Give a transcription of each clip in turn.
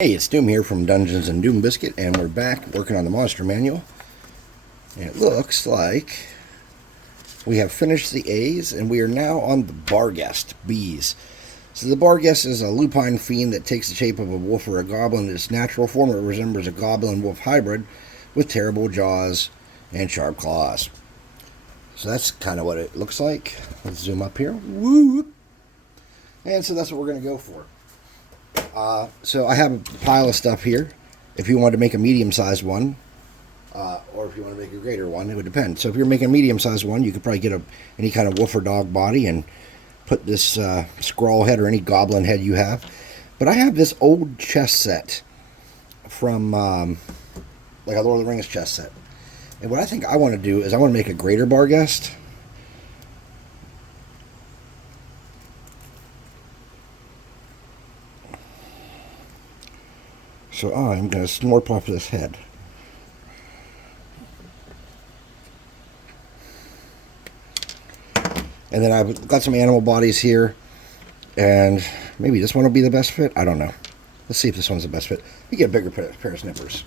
Hey, it's Doom here from Dungeons and Doom Biscuit, and we're back working on the monster manual. And it looks like we have finished the A's, and we are now on the Barghest B's. So the Barghest is a lupine fiend that takes the shape of a wolf or a goblin. In its natural form, it resembles a goblin-wolf hybrid with terrible jaws and sharp claws. So that's kind of what it looks like. Let's zoom up here. Woo! And so that's what we're going to go for. So I have a pile of stuff here. If you want to make a medium-sized one, or if you want to make a greater one, it would depend. So if you're making a medium-sized one, you could probably get any kind of wolf or dog body and put this scroll head or any goblin head you have. But I have this old chess set from like a Lord of the Rings chess set. And what I think I want to do is I want to make a greater Barghest. So I'm going to snort off this head. And then I've got some animal bodies here. And maybe this one will be the best fit. I don't know. Let's see if this one's the best fit. You get a bigger pair of snippers.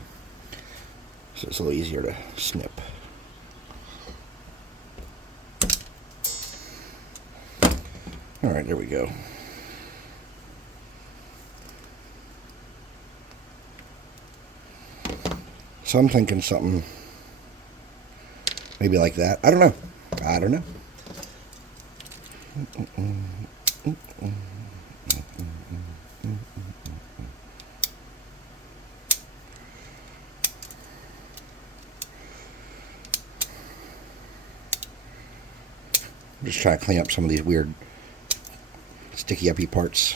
So it's a little easier to snip. Alright, there we go. So I'm thinking something maybe like that. I don't know. I'm just trying to clean up some of these weird sticky uppy parts.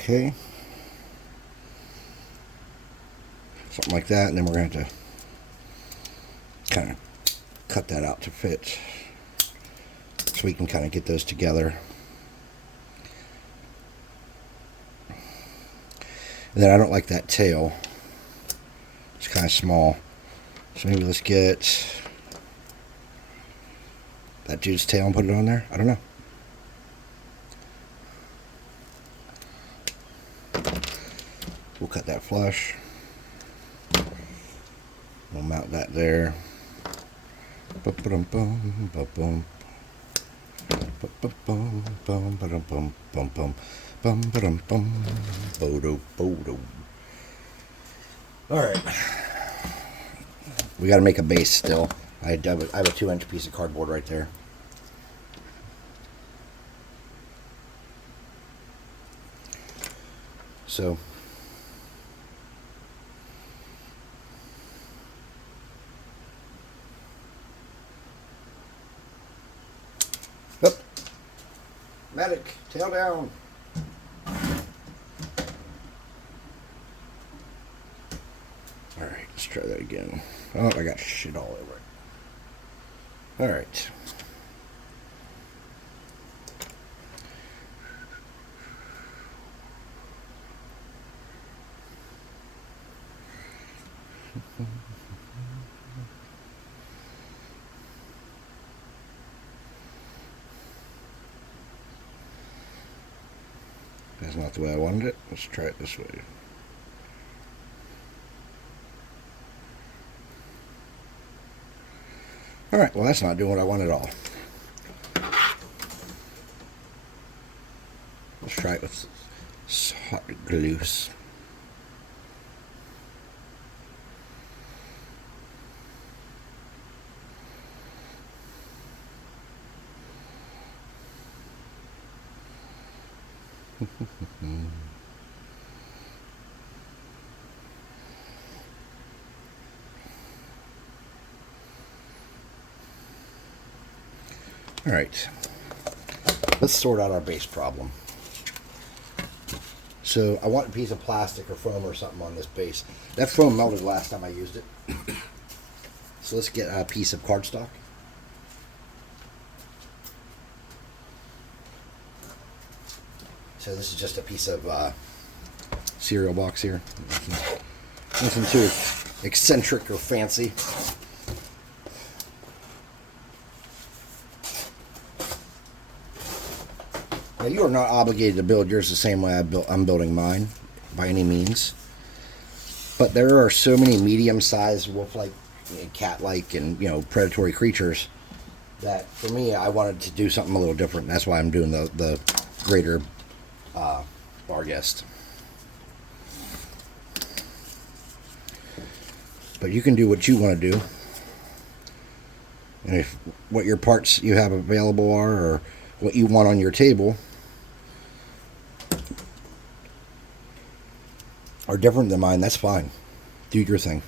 Okay. Something like that, and then we're going to have to kind of cut that out to fit so we can kind of get those together. And then I don't like that tail. It's kind of small. So maybe let's get that dude's tail and put it on there. I don't know. We'll cut that flush. We'll mount that there. Alright. We gotta make a base still. I have a 2-inch piece of cardboard right there. So oh. Medic, tail down. Alright, let's try that again. Oh, I got shit all over it. Alright. That's not the way I wanted it. Let's try it this way. Alright, well that's not doing what I want at all. Let's try it with hot glues. Alright, let's sort out our base problem. So I want a piece of plastic or foam or something on this base. That foam melted last time I used it. So let's get a piece of cardstock. So this is just a piece of cereal box here. Nothing too eccentric or fancy. Now, you are not obligated to build yours the same way I'm building mine, by any means. But there are so many medium-sized wolf-like, cat-like, and predatory creatures that for me, I wanted to do something a little different. That's why I'm doing the greater Barghest. But you can do what you want to do, and if what your parts you have available are, or what you want on your table, are different than mine, that's fine. Do your thing.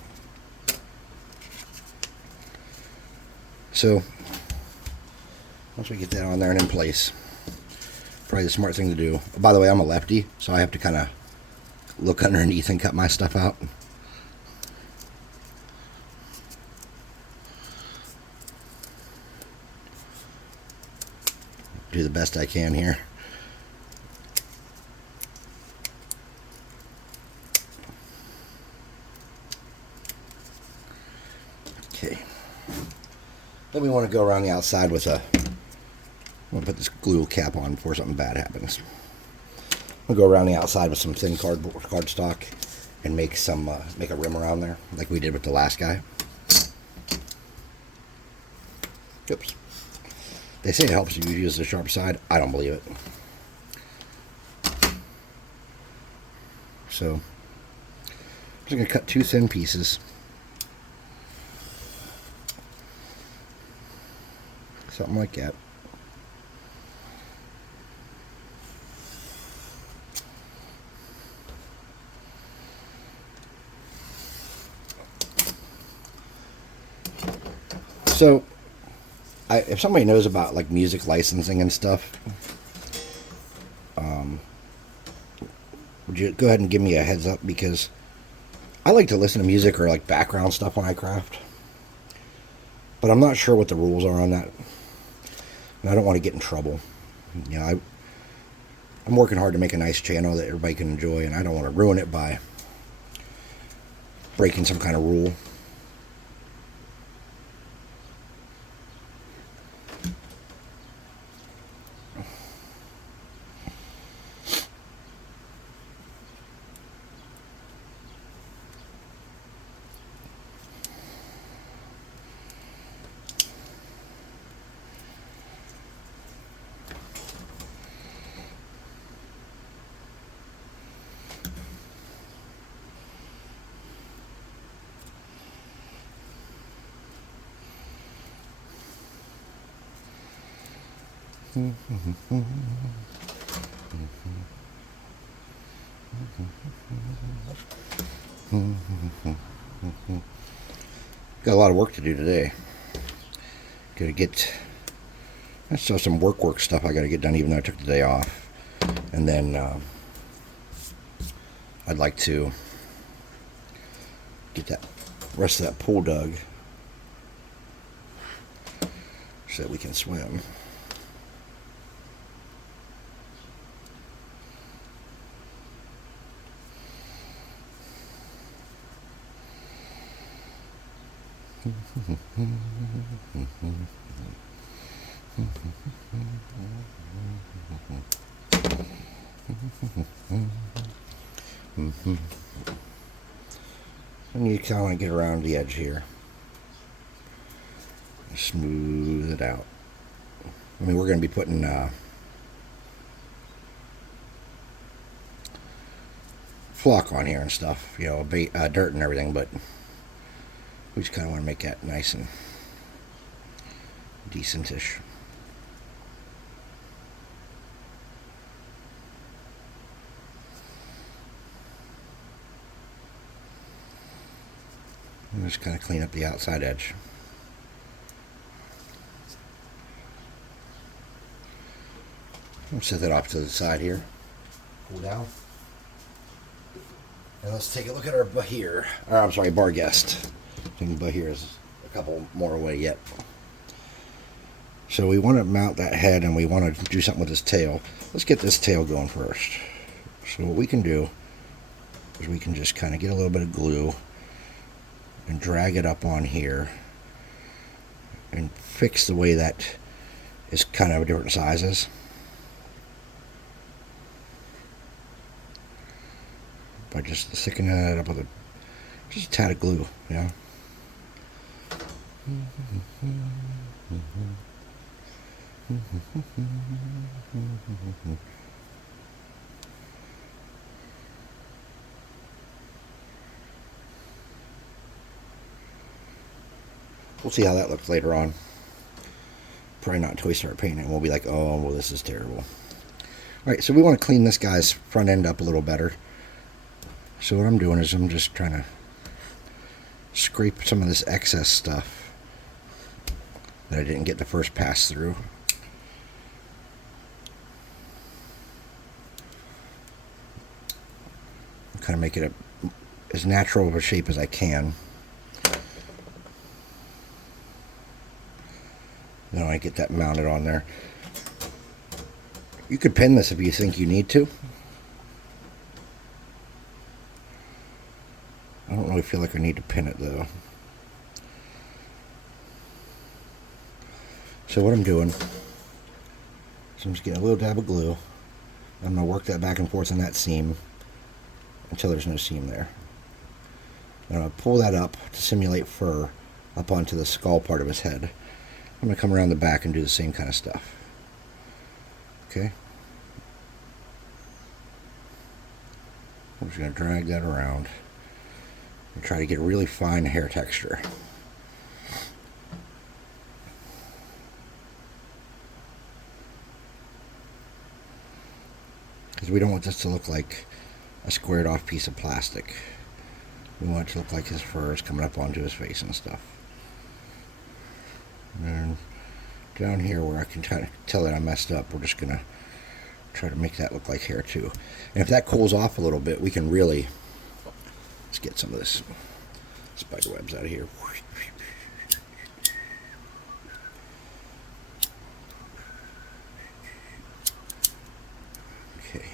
So once we get that on there and in place, probably the smart thing to do. By the way, I'm a lefty, so I have to kind of look underneath and cut my stuff out. Do the best I can here. Okay. Then we want to go around the outside with I'm going to put this glue cap on before something bad happens. We'll go around the outside with some thin cardstock and make a rim around there, like we did with the last guy. Oops. They say it helps you use the sharp side. I don't believe it. So I'm just going to cut 2 thin pieces. Something like that. So if somebody knows about like music licensing and stuff, would you go ahead and give me a heads up, because I like to listen to music or like background stuff when I craft, but I'm not sure what the rules are on that, and I don't want to get in trouble. I'm working hard to make a nice channel that everybody can enjoy, and I don't want to ruin it by breaking some kind of rule. Got a lot of work to do today. Gotta get, that's still some work stuff I gotta get done, even though I took the day off. And then I'd like to get that rest of that pool dug so that we can swim. And you kind of want to get around the edge here. Smooth it out. I mean, we're going to be putting flock on here and stuff, dirt and everything, but we just kind of want to make that nice and decentish. And just kind of clean up the outside edge. I'll set that off to the side here. Cool down. And let's take a look at our Barghest. I'm sorry, Barghest. I think Barghest is a couple more away yet. So we want to mount that head, and we want to do something with this tail. Let's get this tail going first. So what we can do is we can just kind of get a little bit of glue and drag it up on here and fix the way that is kind of different sizes. By just thickening it up with just a tad of glue, yeah. We'll see how that looks later on. Probably not until we start painting it. We'll be like, oh, well, this is terrible. Alright, so we want to clean this guy's front end up a little better. So what I'm doing is I'm just trying to scrape some of this excess stuff that I didn't get the first pass through. Kind of make it as natural of a shape as I can. Then I get that mounted on there. You could pin this if you think you need to. I don't really feel like I need to pin it though. So what I'm doing is I'm just getting a little dab of glue. I'm going to work that back and forth on that seam until there's no seam there. And I'm going to pull that up to simulate fur up onto the skull part of his head. I'm going to come around the back and do the same kind of stuff. Okay. I'm just going to drag that around and try to get a really fine hair texture. Because we don't want this to look like a squared off piece of plastic. We want it to look like his fur is coming up onto his face and stuff. And down here where I can tell that I messed up, we're just going to try to make that look like hair too. And if that cools off a little bit, we can really, let's get some of this spider webs out of here. Okay,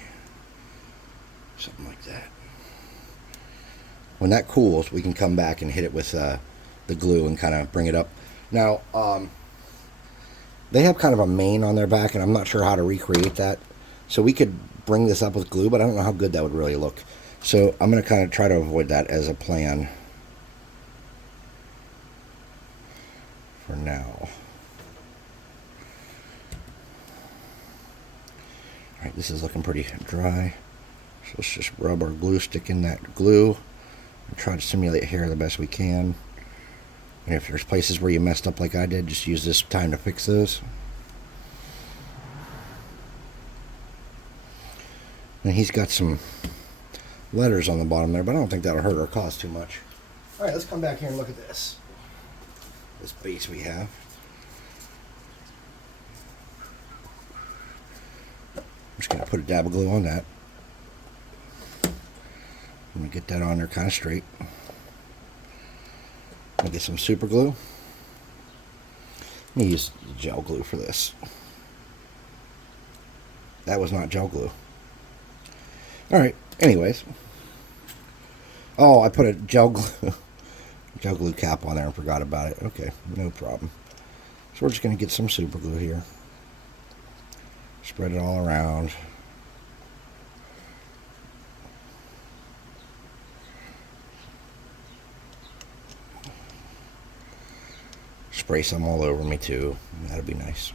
something like that. When that cools, we can come back and hit it with the glue and kind of bring it up. Now, they have kind of a mane on their back, and I'm not sure how to recreate that. So we could bring this up with glue, but I don't know how good that would really look. So I'm going to kind of try to avoid that as a plan for now. Alright, this is looking pretty dry. So let's just rub our glue stick in that glue and try to simulate hair the best we can. And if there's places where you messed up like I did, just use this time to fix those. And he's got some letters on the bottom there, but I don't think that'll hurt or cause too much. Alright, let's come back here and look at this. This base we have. I'm just going to put a dab of glue on that. I'm going to get that on there kind of straight. I'll get some super glue. I'm going to use gel glue for this. That was not gel glue. Alright, anyways. Oh, I put a gel glue cap on there and forgot about it. Okay, no problem. So we're just going to get some super glue here. Spread it all around. Spray some all over me too. That'll be nice.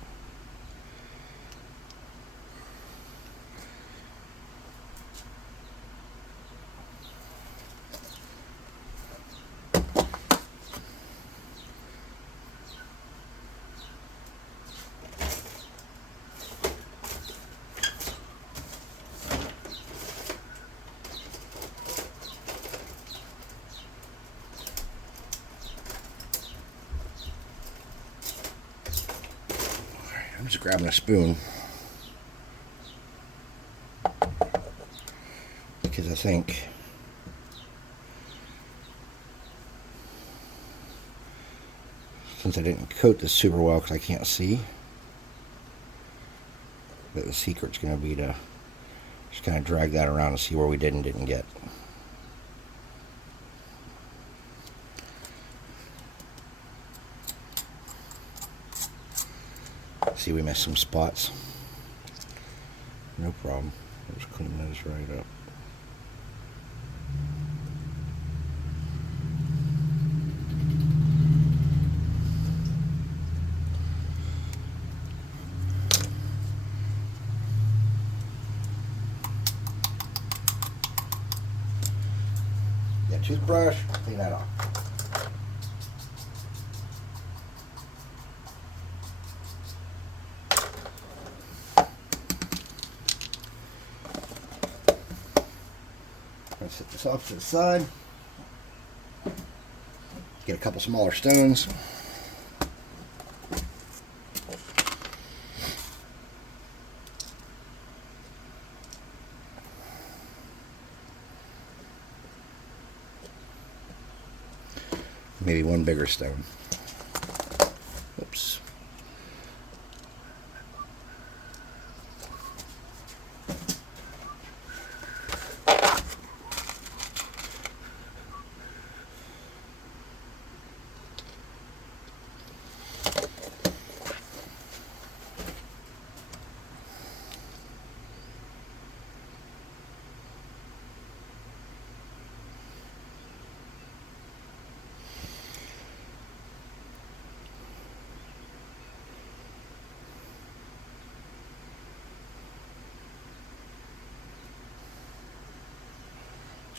I'm just grabbing a spoon because I think since I didn't coat this super well because I can't see, but the secret's going to be to just kind of drag that around and see where we did and didn't get. See, we missed some spots. No problem. Let's clean those right up. Yeah, toothbrush, clean that off. Let's set this off to the side. Get a couple smaller stones. Maybe one bigger stone. Oops.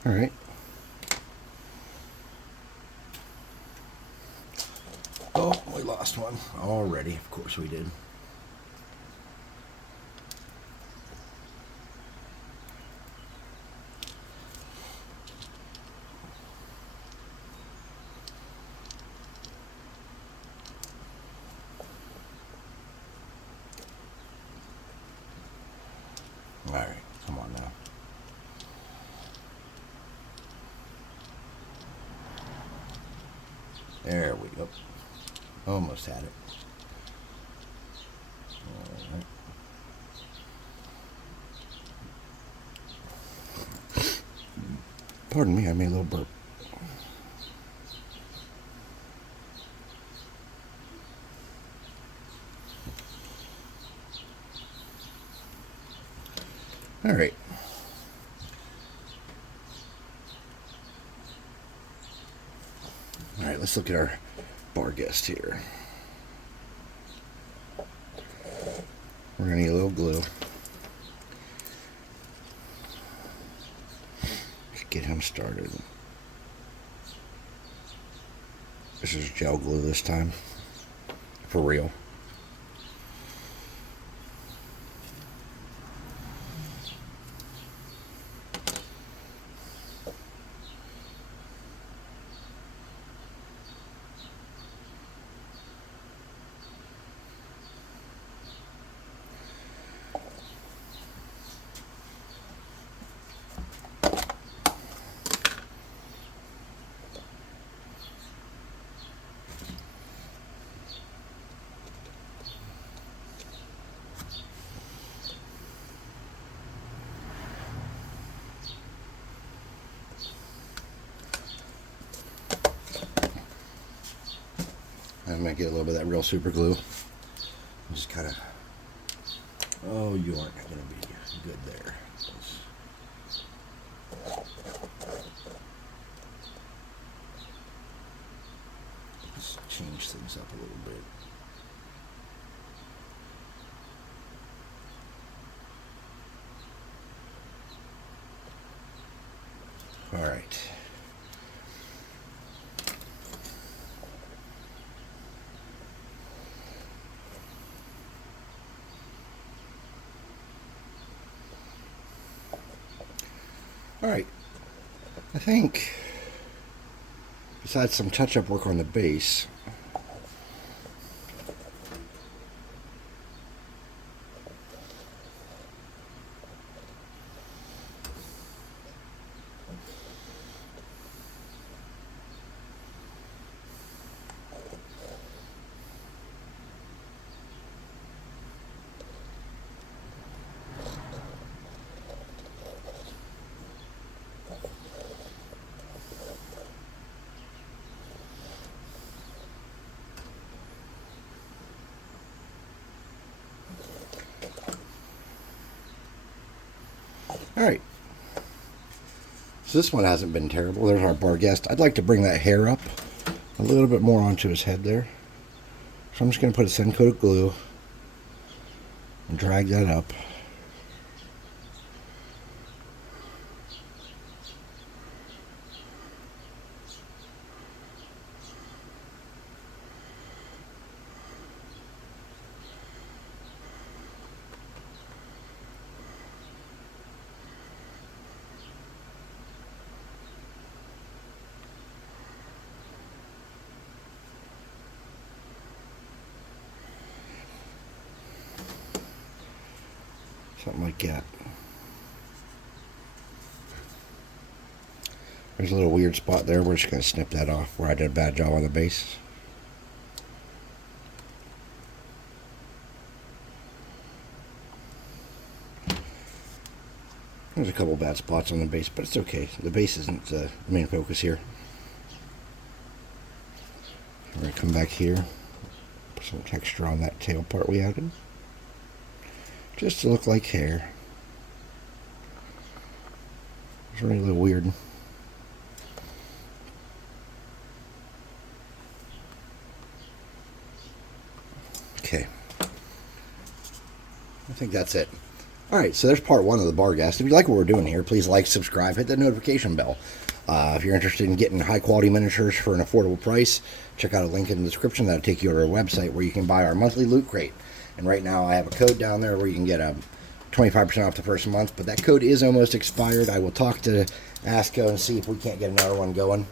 All right. Oh, we lost one already. Of course we did. All right, come on now. There we go. Almost had it. All right. Pardon me, I made a little burp. All right. All right, let's look at our Barghest here. We're going to need a little glue. Just get him started. This is gel glue this time. For real. I'm going to get a little bit of that real super glue. Just kind of... Oh, you aren't going to be good there. Let's change things up a little bit. All right. All right, I think besides some touch-up work on the base, Alright. So this one hasn't been terrible. There's our Barghest. I'd like to bring that hair up a little bit more onto his head there. So I'm just going to put a thin coat of glue and drag that up. Something like that. There's a little weird spot there. We're just going to snip that off where I did a bad job on the base. There's a couple bad spots on the base, but it's okay. The base isn't the main focus here. We're going to come back here, put some texture on that tail part we added, just to look like hair. It's really a little weird. Okay. I think that's it. Alright, so there's part one of the Barghest. If you like what we're doing here, please like, subscribe, hit the notification bell. If you're interested in getting high quality miniatures for an affordable price, check out a link in the description. That'll take you to our website where you can buy our monthly loot crate. And right now I have a code down there where you can get a 25% off the first month, but that code is almost expired. I will talk to ASCO and see if we can't get another one going.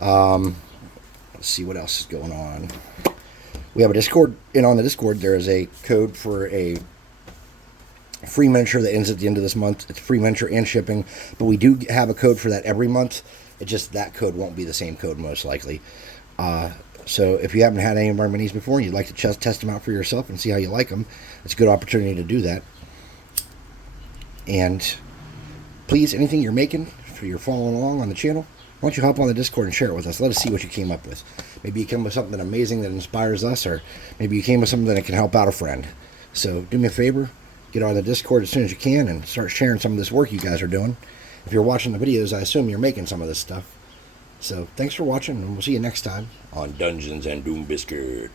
Let's see what else is going on. We have a Discord, and on the Discord there is a code for a free miniature that ends at the end of this month. It's free miniature and shipping, but we do have a code for that every month. It just, that code won't be the same code most likely. So if you haven't had any of our minis before and you'd like to test them out for yourself and see how you like them, it's a good opportunity to do that. And please, anything you're making, if you're following along on the channel, why don't you hop on the Discord and share it with us. Let us see what you came up with. Maybe you came with something amazing that inspires us, or maybe you came with something that can help out a friend. So do me a favor, get on the Discord as soon as you can and start sharing some of this work you guys are doing. If you're watching the videos, I assume you're making some of this stuff. So thanks for watching, and we'll see you next time on Dungeons and Doom Biscuit.